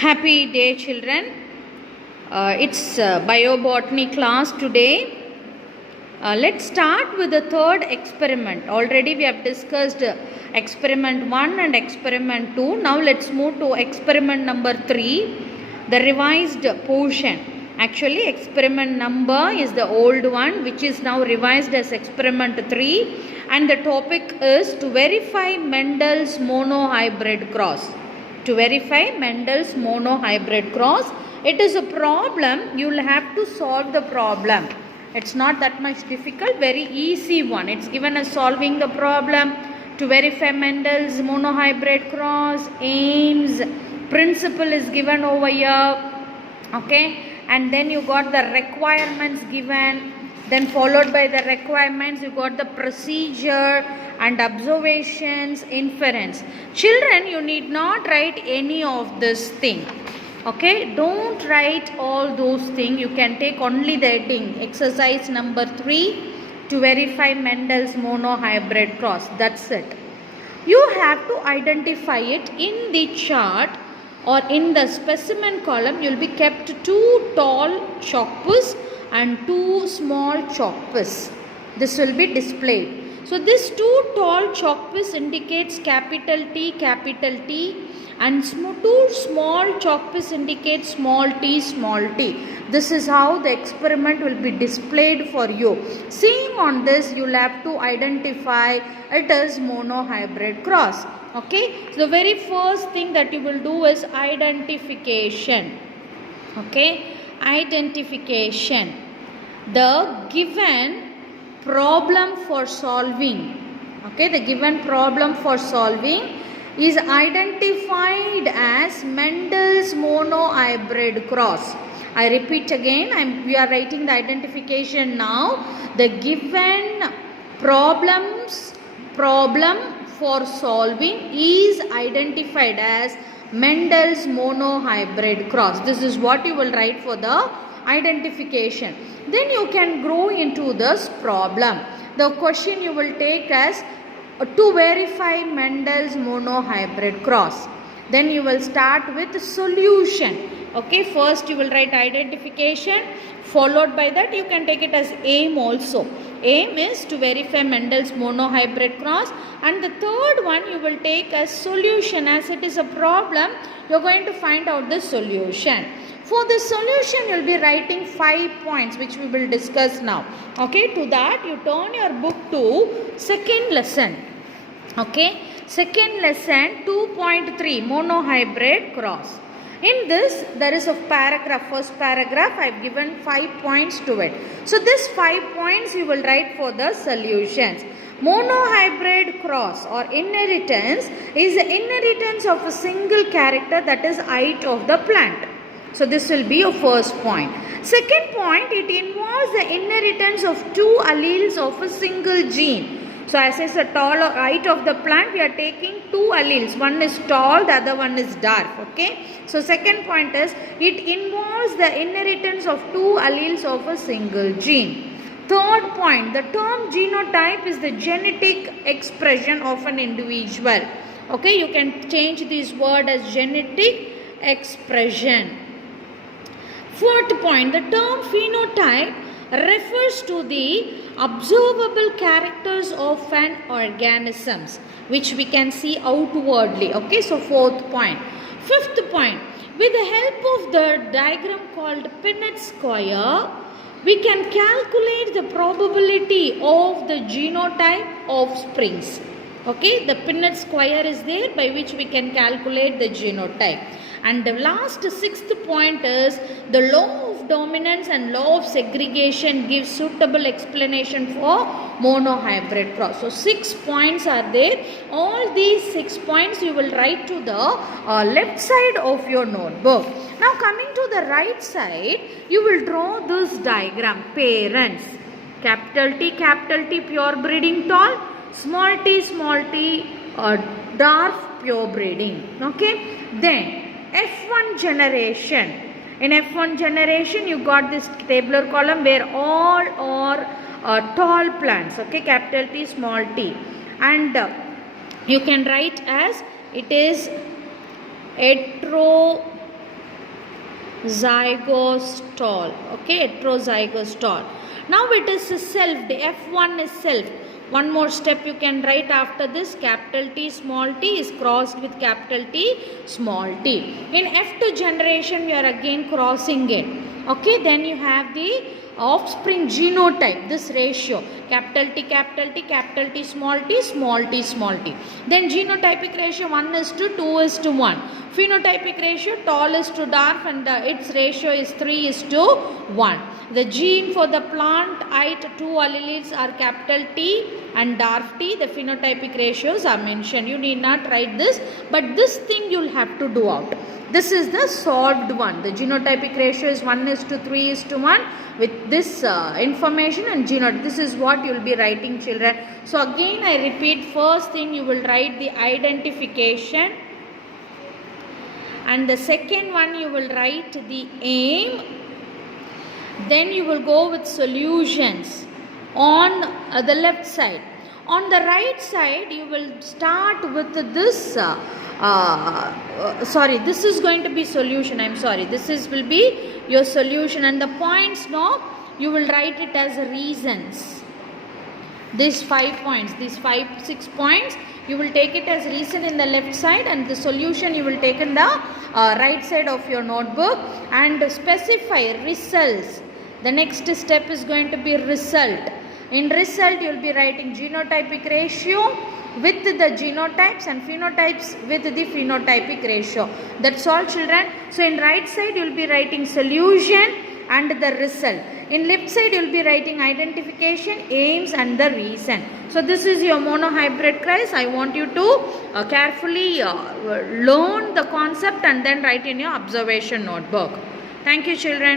Happy day, children. It's biobotany class today. Let's start with the third experiment. Already we have discussed experiment 1 and experiment 2. Now let's move to experiment number 3, the revised portion. Actually, experiment number is the old one, which is now revised as experiment 3, and the topic is to verify Mendel's monohybrid cross. To verify Mendel's monohybrid cross. It is a problem. You will have to solve the problem. It's not that much difficult, very easy one. It's given as solving the problem to verify Mendel's monohybrid cross, aims, principle is given over here, okay, and then you got the requirements given, then followed by the requirements you got the procedure and observations, inference. Children, you need not write any of this thing. Okay, don't write all those things. You can take only the heading. Exercise number 3 to verify Mendel's monohybrid cross. That's it. You have to identify it in the chart or in the specimen column. You will be kept 2 tall chalkpieces and 2 small chalkpieces. This will be displayed. So this 2 tall chalkpieces indicates capital T, and 2 small chalkpieces indicate small t. This is how the experiment will be displayed for you. Seeing on this, you will have to identify it as monohybrid cross. Okay, so the very first thing that you will do is identification. Okay, identification. The given problem for solving. Okay, the given problem for solving is identified as Mendel's monohybrid cross. I repeat again, we are writing the identification now. The given problem for solving is identified as Mendel's monohybrid cross. This is what you will write for the identification. Then you can grow into this problem. The question you will take as to verify Mendel's monohybrid cross. Then you will start with solution. Okay, first you will write identification, followed by that you can take it as aim also. Aim is to verify Mendel's monohybrid cross, and the third one you will take as solution. As it is a problem, you are going to find out the solution. For the solution, you will be writing 5 points which we will discuss now. Okay, to that you turn your book to second lesson. Okay, second lesson 2.3 monohybrid cross. In this, there is a paragraph, first paragraph I have given 5 points to it. So this 5 points you will write for the solutions. Monohybrid cross or inheritance is the inheritance of a single character, that is height of the plant. So this will be your first point. Second point, it involves the inheritance of 2 alleles of a single gene. So as I said, tall or height of the plant, we are taking 2 alleles. One is tall, the other one is dark. Okay. So second point is, it involves the inheritance of 2 alleles of a single gene. Third point, the term genotype is the genetic expression of an individual. Okay, you can change this word as genetic expression. Fourth point, the term phenotype refers to the observable characters of an organisms which we can see outwardly. Okay, so fourth point. Fifth point, with the help of the diagram called Punnett square, we can calculate the probability of the genotype offsprings. Okay, the Punnett square is there by which we can calculate the genotype. And the last sixth point is the law of dominance and law of segregation gives suitable explanation for monohybrid cross. So 6 points are there. All these 6 points you will write to the left side of your notebook. Now coming to the right side, you will draw this diagram. Parents, capital T pure breeding tall, small t dwarf pure breeding. Okay, then F1 generation. In F1 generation, you got this tabular column where all are tall plants. Okay, capital T, small t. And you can write as it is zygostole. Okay, heterozygostole. Now it is self. The F1 is self. One more step you can write after this. Capital T small t is crossed with capital T small t. In F2 generation, we are again crossing it. Okay, then you have the offspring genotype, this ratio, capital T, capital T, capital T, small t, small t, small t. Then genotypic ratio 1:2:1. Phenotypic ratio tall is to dwarf, and its ratio is 3:1. The gene for the plant height, 2 alleles are capital T and dwarf T. The phenotypic ratios are mentioned. You need not write this, but this thing you will have to do out. This is the solved one. The genotypic ratio is 1:3:1 with this information and genotype. This is what you will be writing, children. So again I repeat, first thing you will write the identification, and the second one you will write the aim. Then you will go with solutions on the left side. On the right side you will start with this this is going to be solution. This will be your solution, and the points now you will write it as reasons. These 5 points, these 6 points, you will take it as reason in the left side, and the solution you will take in the right side of your notebook, and specify results. The next step is going to be result. In result you will be writing genotypic ratio with the genotypes and phenotypes with the phenotypic ratio. That's all, children. So in right side you will be writing solution and the result. In left side you will be writing identification, aims and the reason. So this is your monohybrid rice. I want you to carefully learn the concept and then write in your observation notebook. Thank you, children.